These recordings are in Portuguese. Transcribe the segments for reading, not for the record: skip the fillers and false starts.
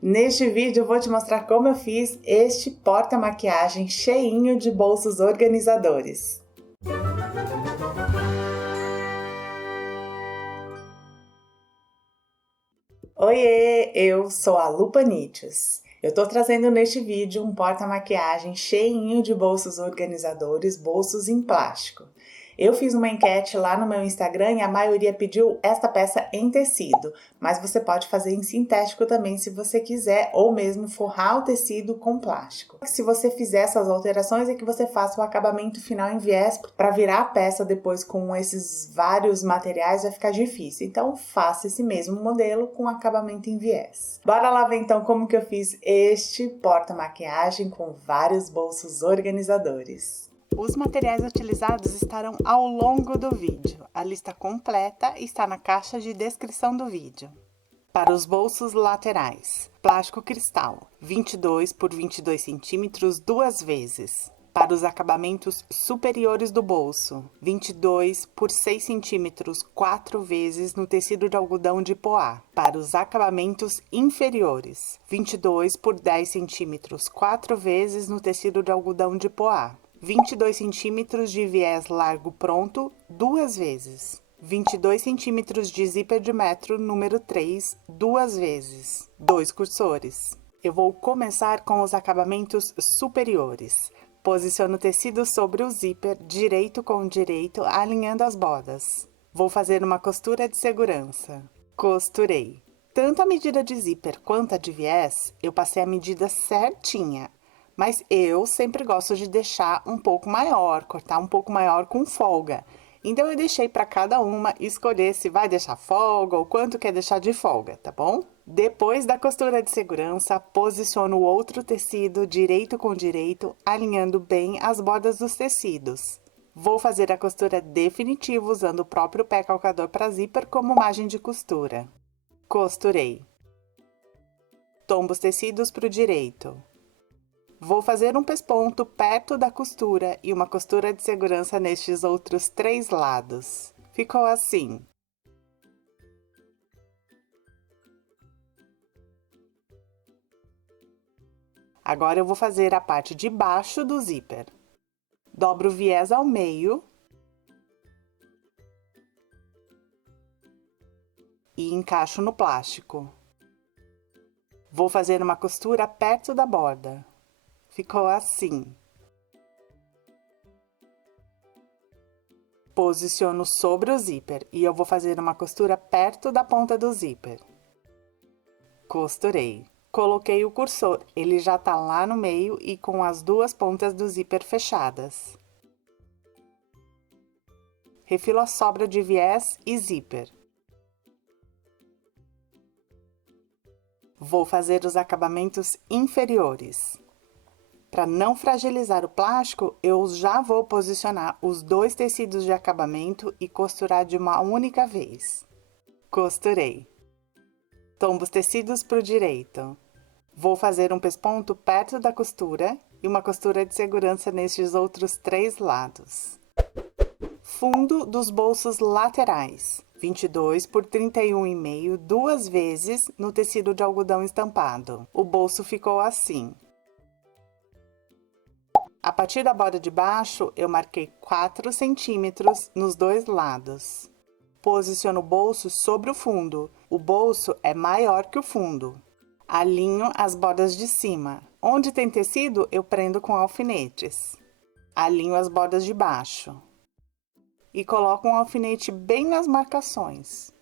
Neste vídeo eu vou te mostrar como eu fiz este porta-maquiagem cheinho de bolsos organizadores. Oiê, eu sou a Lu Panichos. Eu tô trazendo neste vídeo um porta-maquiagem cheinho de bolsos organizadores, bolsos em plástico. Eu fiz uma enquete lá no meu Instagram e a maioria pediu esta peça em tecido, mas você pode fazer em sintético também se você quiser, ou mesmo forrar o tecido com plástico. Se você fizer essas alterações é que você faça o acabamento final em viés, para virar a peça depois com esses vários materiais vai ficar difícil, então faça esse mesmo modelo com acabamento em viés. Bora lá ver então como que eu fiz este porta-maquiagem com vários bolsos organizadores. Os materiais utilizados estarão ao longo do vídeo. A lista completa está na caixa de descrição do vídeo. Para os bolsos laterais, plástico cristal, 22 por 22 centímetros duas vezes. Para os acabamentos superiores do bolso, 22 por 6 centímetros 4 vezes no tecido de algodão de poá. Para os acabamentos inferiores, 22 por 10 centímetros 4 vezes no tecido de algodão de poá. 22 centímetros de viés largo pronto, duas vezes. 22 centímetros de zíper de metro número 3, duas vezes. 2 cursores. Eu vou começar com os acabamentos superiores. Posiciono o tecido sobre o zíper, direito com direito, alinhando as bordas. Vou fazer uma costura de segurança. Costurei. Tanto a medida de zíper quanto a de viés, eu passei a medida certinha. Mas eu sempre gosto de deixar um pouco maior, cortar um pouco maior com folga. Então, eu deixei para cada uma escolher se vai deixar folga ou quanto quer deixar de folga, tá bom? Depois da costura de segurança, posiciono o outro tecido direito com direito, alinhando bem as bordas dos tecidos. Vou fazer a costura definitiva usando o próprio pé calcador para zíper como margem de costura. Costurei. Tombo os tecidos para o direito. Vou fazer um pesponto perto da costura e uma costura de segurança nestes outros 3 lados. Ficou assim. Agora eu vou fazer a parte de baixo do zíper. Dobro o viés ao meio. E encaixo no plástico. Vou fazer uma costura perto da borda. Ficou assim. Posiciono sobre o zíper e eu vou fazer uma costura perto da ponta do zíper. Costurei. Coloquei o cursor, ele já tá lá no meio e com as duas pontas do zíper fechadas. Refilo a sobra de viés e zíper. Vou fazer os acabamentos inferiores. Para não fragilizar o plástico, eu já vou posicionar os 2 tecidos de acabamento e costurar de uma única vez. Costurei. Tombo os tecidos para o direito. Vou fazer um pesponto perto da costura e uma costura de segurança nestes outros 3 lados. Fundo dos bolsos laterais, 22 por 31,5 duas vezes no tecido de algodão estampado. O bolso ficou assim. A partir da borda de baixo, eu marquei 4 centímetros nos 2 lados. Posiciono o bolso sobre o fundo. O bolso é maior que o fundo. Alinho as bordas de cima. Onde tem tecido, eu prendo com alfinetes. Alinho as bordas de baixo. E coloco um alfinete bem nas marcações.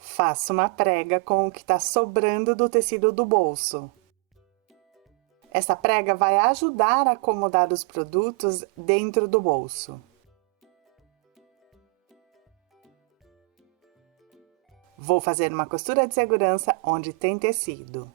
Faço uma prega com o que está sobrando do tecido do bolso. Essa prega vai ajudar a acomodar os produtos dentro do bolso. Vou fazer uma costura de segurança onde tem tecido.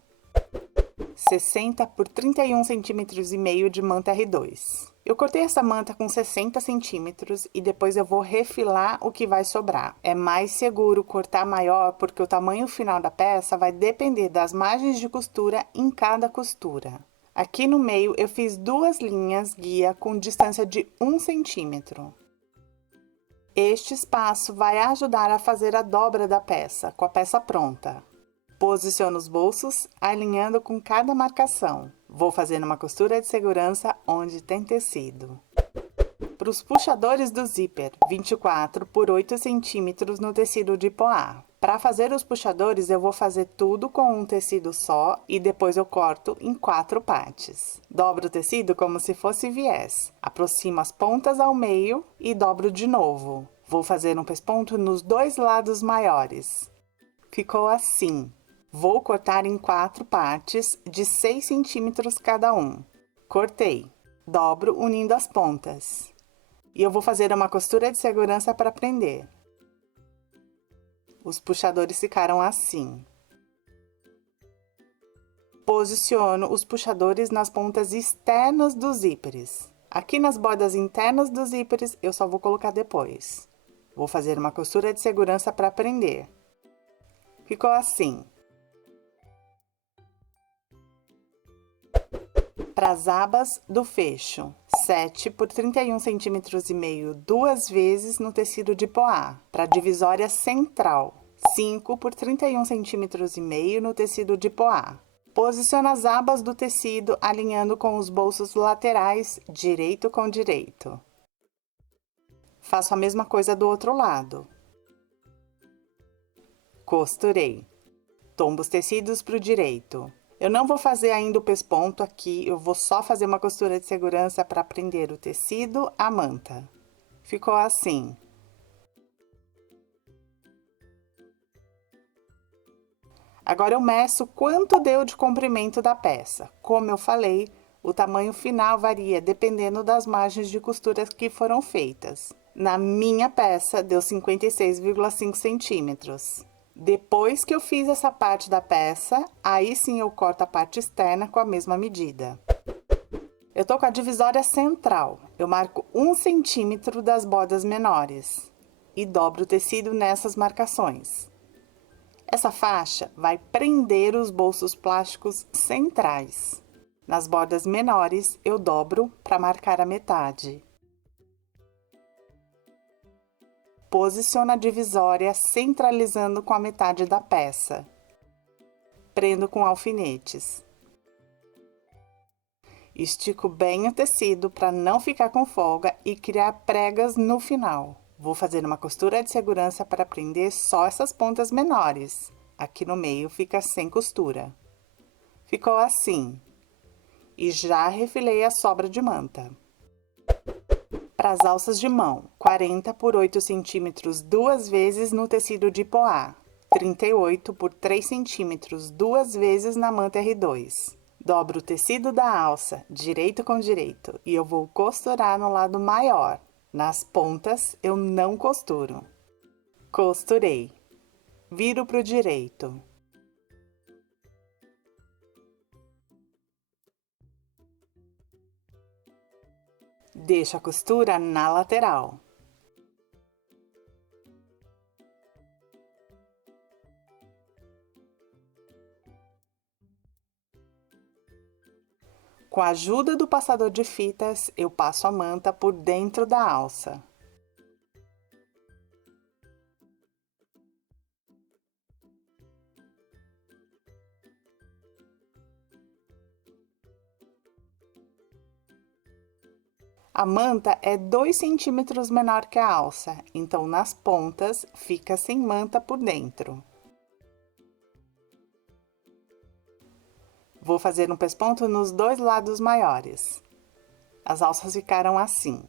60 por 31 centímetros e meio de manta R2. Eu cortei essa manta com 60 centímetros e depois eu vou refilar o que vai sobrar. É mais seguro cortar maior porque o tamanho final da peça vai depender das margens de costura em cada costura. Aqui no meio eu fiz 2 linhas guia com distância de 1 centímetro. Este espaço vai ajudar a fazer a dobra da peça, com a peça pronta. Posiciono os bolsos, alinhando com cada marcação. Vou fazendo uma costura de segurança onde tem tecido. Para os puxadores do zíper, 24 por 8 centímetros no tecido de poá. Para fazer os puxadores, eu vou fazer tudo com um tecido só e depois eu corto em 4 partes. Dobro o tecido como se fosse viés. Aproximo as pontas ao meio e dobro de novo. Vou fazer um pesponto nos 2 lados maiores. Ficou assim. Vou cortar em 4 partes de 6 centímetros cada um. Cortei. Dobro unindo as pontas. E eu vou fazer uma costura de segurança para prender. Os puxadores ficaram assim. Posiciono os puxadores nas pontas externas dos zíperes. Aqui nas bordas internas dos zíperes, eu só vou colocar depois. Vou fazer uma costura de segurança para prender. Ficou assim. Para as abas do fecho, 7 por 31 centímetros e meio, 2 vezes no tecido de poá. Para a divisória central, 5 por 31 centímetros e meio no tecido de poá. Posiciono as abas do tecido alinhando com os bolsos laterais, direito com direito. Faço a mesma coisa do outro lado. Costurei. Tombo os tecidos para o direito. Eu não vou fazer ainda o pesponto aqui, eu vou só fazer uma costura de segurança para prender o tecido à manta. Ficou assim. Agora eu meço quanto deu de comprimento da peça. Como eu falei, o tamanho final varia dependendo das margens de costura que foram feitas. Na minha peça, deu 56,5 centímetros. Depois que eu fiz essa parte da peça, aí sim eu corto a parte externa com a mesma medida. Eu tô com a divisória central. Eu marco 1 centímetro das bordas menores e dobro o tecido nessas marcações. Essa faixa vai prender os bolsos plásticos centrais. Nas bordas menores, eu dobro para marcar a metade. Posiciono a divisória centralizando com a metade da peça. Prendo com alfinetes. Estico bem o tecido para não ficar com folga e criar pregas no final. Vou fazer uma costura de segurança para prender só essas pontas menores. Aqui no meio fica sem costura. Ficou assim. E já refilei a sobra de manta. Para as alças de mão, 40 por 8 centímetros 2 vezes no tecido de poá, 38 por 3 centímetros 2 vezes na manta R2. Dobro o tecido da alça, direito com direito, e eu vou costurar no lado maior. Nas pontas, eu não costuro. Costurei. Viro para o direito. Deixo a costura na lateral. Com a ajuda do passador de fitas, eu passo a manta por dentro da alça. A manta é 2 centímetros menor que a alça, então nas pontas fica sem manta por dentro. Vou fazer um pesponto nos 2 lados maiores. As alças ficaram assim.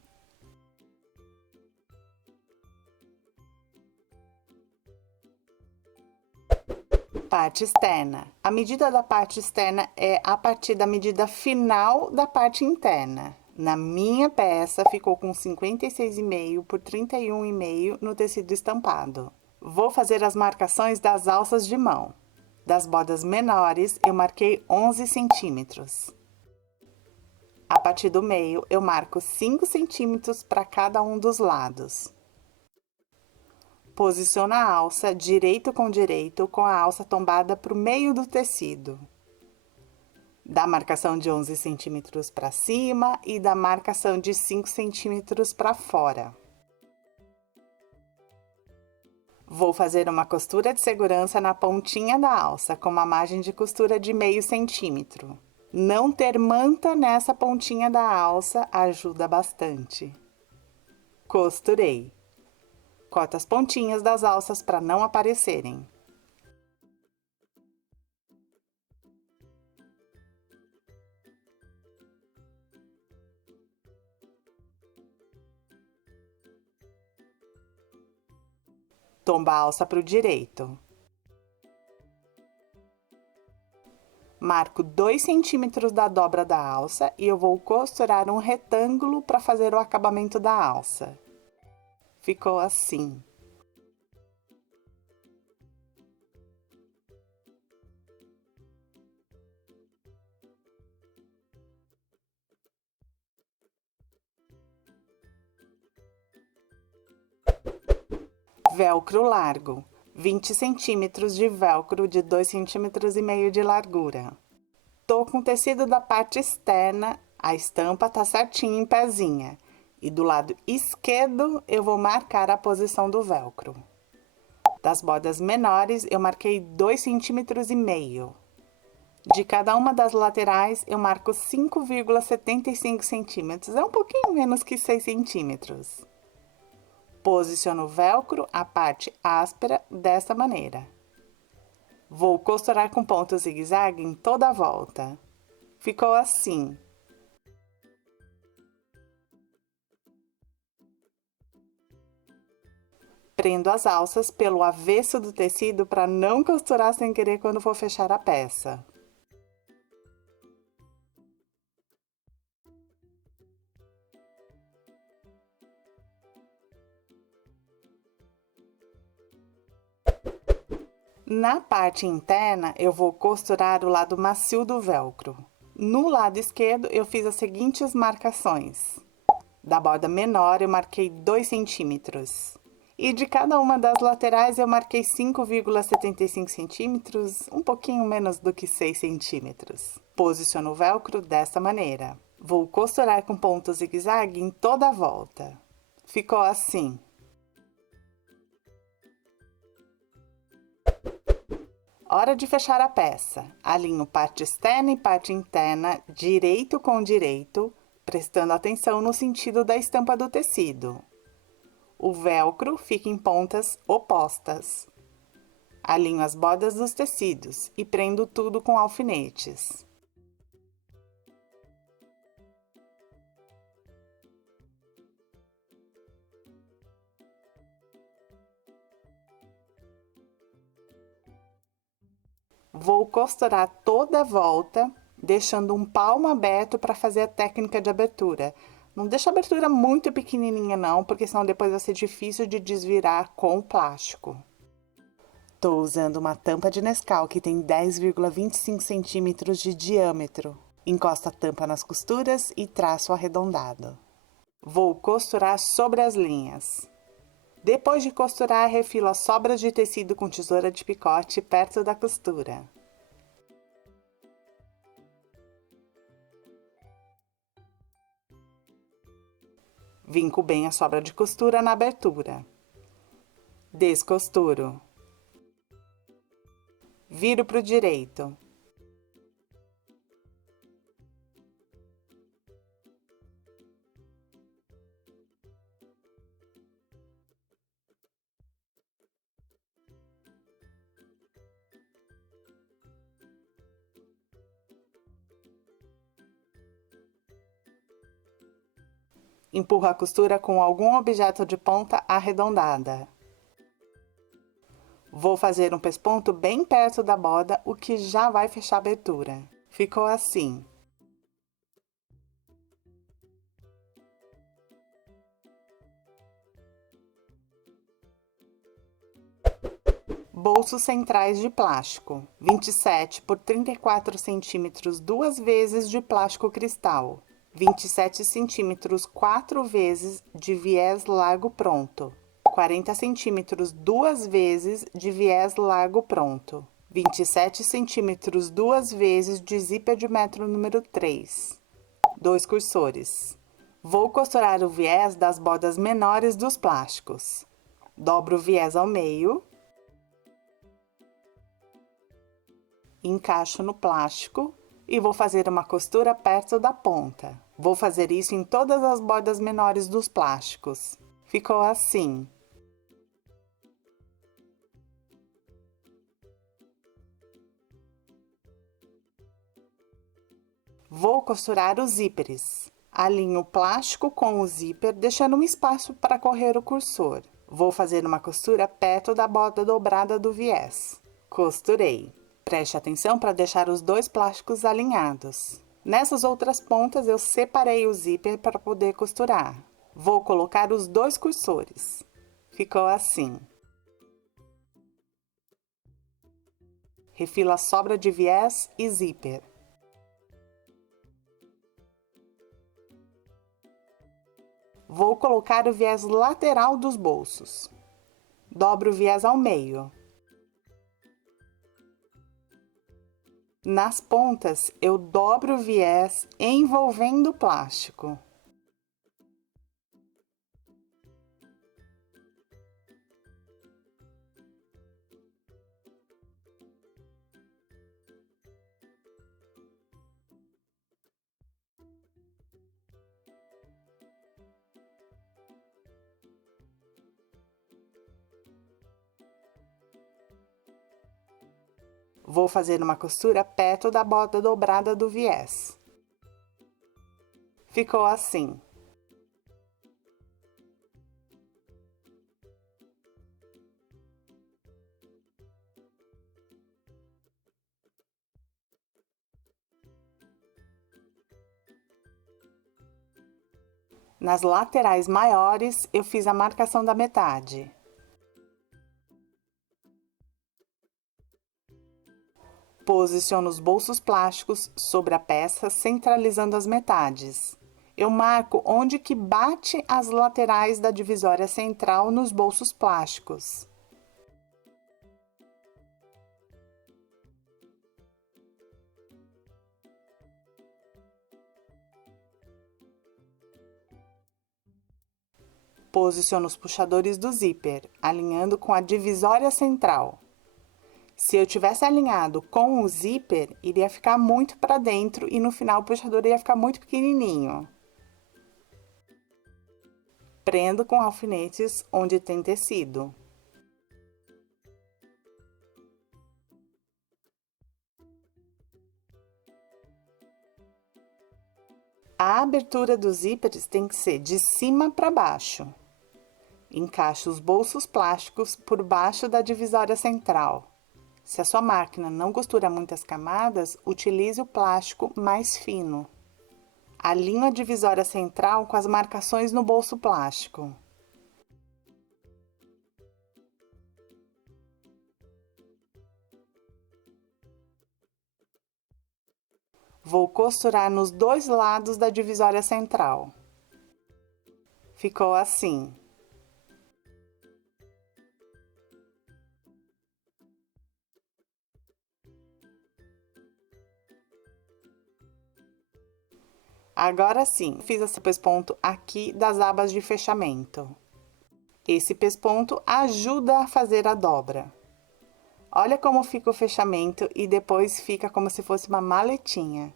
Parte externa. A medida da parte externa é a partir da medida final da parte interna. Na minha peça, ficou com 56,5 por 31,5 no tecido estampado. Vou fazer as marcações das alças de mão. Das bordas menores, eu marquei 11 centímetros. A partir do meio, eu marco 5 centímetros para cada um dos lados. Posiciono a alça direito com a alça tombada para o meio do tecido. Da marcação de 11 centímetros para cima e da marcação de 5 centímetros para fora. Vou fazer uma costura de segurança na pontinha da alça, com uma margem de costura de meio centímetro. Não ter manta nessa pontinha da alça ajuda bastante. Costurei. Corto as pontinhas das alças para não aparecerem. Tomba a alça para o direito. Marco 2 centímetros da dobra da alça e eu vou costurar um retângulo para fazer o acabamento da alça. Ficou assim. Velcro largo. 20 centímetros de velcro de 2,5 cm de largura. Tô com o tecido da parte externa, a estampa tá certinha em pezinha. E do lado esquerdo eu vou marcar a posição do velcro. Das bordas menores eu marquei 2,5 cm. De cada uma das laterais eu marco 5,75 centímetros, é um pouquinho menos que 6 centímetros. Posiciono o velcro, a parte áspera, desta maneira. Vou costurar com ponto zigue-zague em toda a volta. Ficou assim. Prendo as alças pelo avesso do tecido para não costurar sem querer quando for fechar a peça. Na parte interna, eu vou costurar o lado macio do velcro. No lado esquerdo, eu fiz as seguintes marcações. Da borda menor, eu marquei 2 centímetros. E de cada uma das laterais, eu marquei 5,75 centímetros, um pouquinho menos do que 6 centímetros. Posiciono o velcro desta maneira. Vou costurar com ponto zigue-zague em toda a volta. Ficou assim. Hora de fechar a peça. Alinho parte externa e parte interna, direito com direito, prestando atenção no sentido da estampa do tecido. O velcro fica em pontas opostas. Alinho as bordas dos tecidos e prendo tudo com alfinetes. Vou costurar toda a volta, deixando um palmo aberto para fazer a técnica de abertura. Não deixa a abertura muito pequenininha não, porque senão depois vai ser difícil de desvirar com o plástico. Tô usando uma tampa de Nescau que tem 10,25 centímetros de diâmetro. Encosto a tampa nas costuras e traço arredondado. Vou costurar sobre as linhas. Depois de costurar, refilo as sobras de tecido com tesoura de picote perto da costura. Vinco bem a sobra de costura na abertura. Descosturo. Viro para o direito. Empurro a costura com algum objeto de ponta arredondada. Vou fazer um pesponto bem perto da borda, o que já vai fechar a abertura. Ficou assim. Bolsos centrais de plástico. 27 por 34 centímetros, 2 vezes de plástico cristal. 27 centímetros, 4 vezes de viés largo pronto. 40 centímetros, 2 vezes de viés largo pronto. 27 centímetros, 2 vezes de zíper de metro número 3. 2 cursores. Vou costurar o viés das bordas menores dos plásticos. Dobro o viés ao meio. Encaixo no plástico e vou fazer uma costura perto da ponta. Vou fazer isso em todas as bordas menores dos plásticos. Ficou assim. Vou costurar os zíperes. Alinho o plástico com o zíper, deixando um espaço para correr o cursor. Vou fazer uma costura perto da borda dobrada do viés. Costurei. Preste atenção para deixar os dois plásticos alinhados. Nessas outras pontas eu separei o zíper para poder costurar. Vou colocar os dois cursores. Ficou assim. Refilo a sobra de viés e zíper. Vou colocar o viés lateral dos bolsos. Dobro o viés ao meio. Nas pontas, eu dobro o viés envolvendo o plástico. Vou fazer uma costura perto da borda dobrada do viés. Ficou assim. Nas laterais maiores, eu fiz a marcação da metade. Posiciono os bolsos plásticos sobre a peça, centralizando as metades. Eu marco onde que bate as laterais da divisória central nos bolsos plásticos. Posiciono os puxadores do zíper, alinhando com a divisória central. Se eu tivesse alinhado com o zíper, iria ficar muito para dentro e no final o puxador ia ficar muito pequenininho. Prendo com alfinetes onde tem tecido. A abertura dos zíperes tem que ser de cima para baixo. Encaixe os bolsos plásticos por baixo da divisória central. Se a sua máquina não costura muitas camadas, utilize o plástico mais fino. Alinho a divisória central com as marcações no bolso plástico. Vou costurar nos dois lados da divisória central. Ficou assim. Agora sim, fiz esse pesponto aqui das abas de fechamento. Esse pesponto ajuda a fazer a dobra. Olha como fica o fechamento e depois fica como se fosse uma maletinha.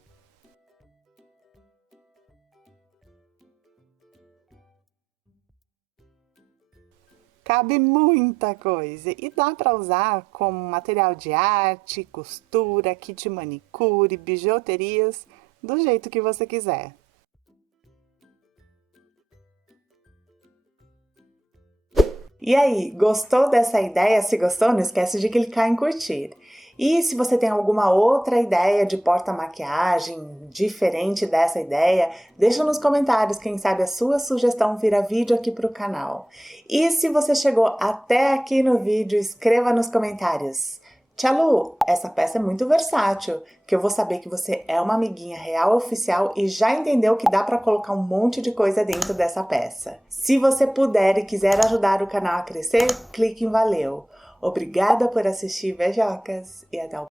Cabe muita coisa e dá para usar como material de arte, costura, kit manicure, bijuterias, do jeito que você quiser. E aí, gostou dessa ideia? Se gostou, não esquece de clicar em curtir. E se você tem alguma outra ideia de porta-maquiagem diferente dessa ideia, deixa nos comentários, quem sabe a sua sugestão vira vídeo aqui para o canal. E se você chegou até aqui no vídeo, escreva nos comentários: Tia Lu, essa peça é muito versátil, que eu vou saber que você é uma amiguinha real oficial e já entendeu que dá para colocar um monte de coisa dentro dessa peça. Se você puder e quiser ajudar o canal a crescer, clique em valeu. Obrigada por assistir, beijocas, e até o